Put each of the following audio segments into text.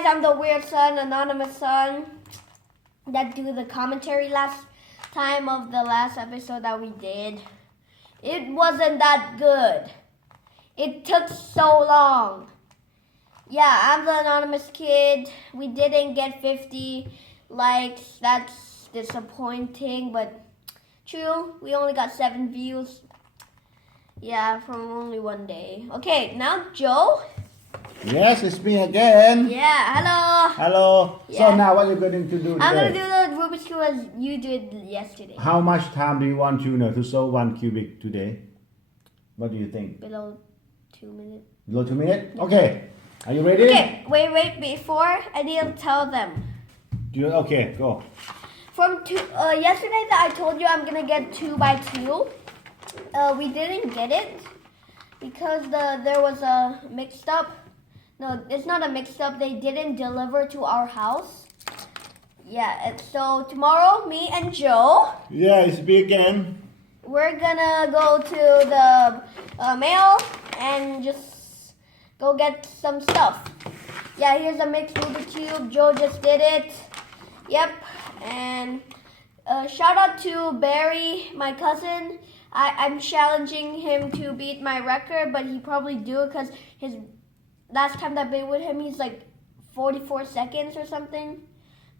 guys, I'm the weird son, anonymous son, that do the commentary last time of the last episode that we did. It wasn't that good. It took so long. Yeah, I'm the anonymous kid. We didn't get 50 likes. That's disappointing, but true, we only got 7 views. Yeah, from only one day. Okay, now Joe. Yes, it's me again. Yeah, hello. Hello. Yeah. So now what are you going to do today? I'm going to do the Rubik's Cube as you did yesterday. How much time do you want to solve one cubic today? What do you think? Below 2 minutes. Below 2 minutes? Okay. Are you ready? Okay, wait. Before, I need to tell them. Okay, go. From yesterday that I told you I'm going to get 2 by 2. We didn't get it because there was a mixed up. No, it's not a mixed up. They didn't deliver to our house. Yeah, and so tomorrow, me and Joe. Yeah, it's me again. We're gonna go to the mail and just go get some stuff. Yeah, here's a mixed Rubik's Cube. Joe just did it. Yep, and shout out to Barry, my cousin. I'm challenging him to beat my record, but he probably do it because his last time that I played with him, he's like 44 seconds or something.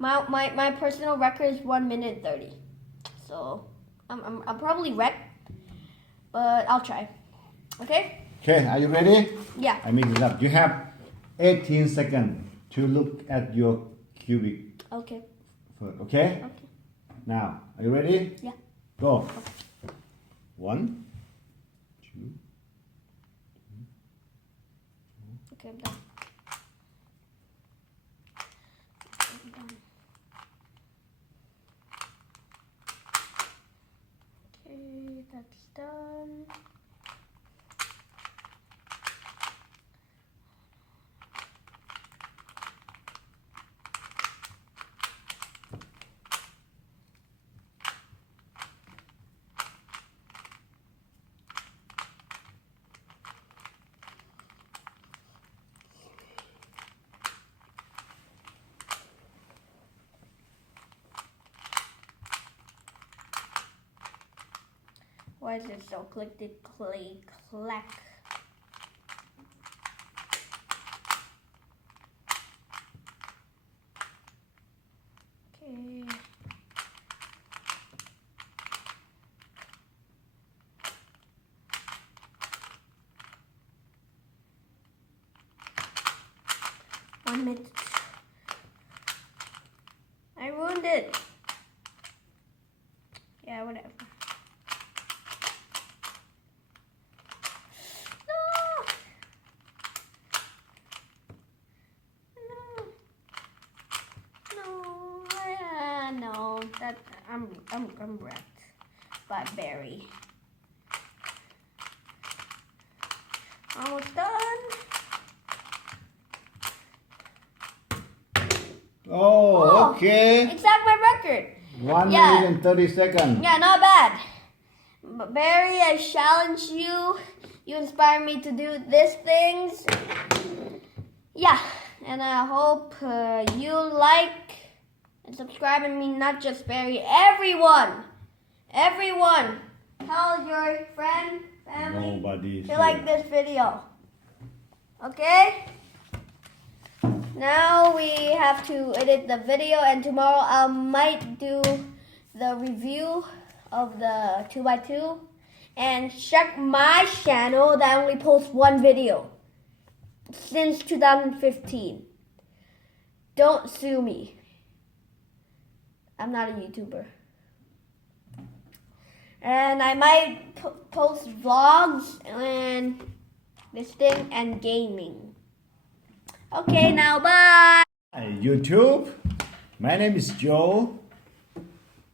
My personal record is 1 minute 30. So I'm probably wrecked, but I'll try. Okay? Okay, are you ready? Yeah. I mix it up. You have 18 seconds to look at your cubic. Okay. Okay? Okay. Now, are you ready? Yeah. Go. 1, 2. Okay, I'm done. Okay, that's done. Why is it so click-clack? Okay. One minute. I ruined it. Yeah, whatever. I'm wrecked by Barry. Almost done. Oh, okay. Exact my record. 1 minute and 30 seconds. Yeah, not bad. But Barry, I challenge you. You inspire me to do these things. Yeah, and I hope you like and subscribe. I mean, not just Barry, everyone. Tell your friend, family Nobody to like this video. Okay? Now we have to edit the video, and tomorrow I might do the review of the 2x2. And check my channel that I only post 1 video since 2015. Don't sue me. I'm not a YouTuber. And I might post vlogs and this thing and gaming. Okay, now bye. Hi, YouTube. My name is Joe.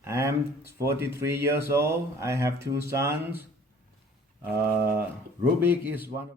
I'm 43 years old. I have 2 sons. Rubik is one of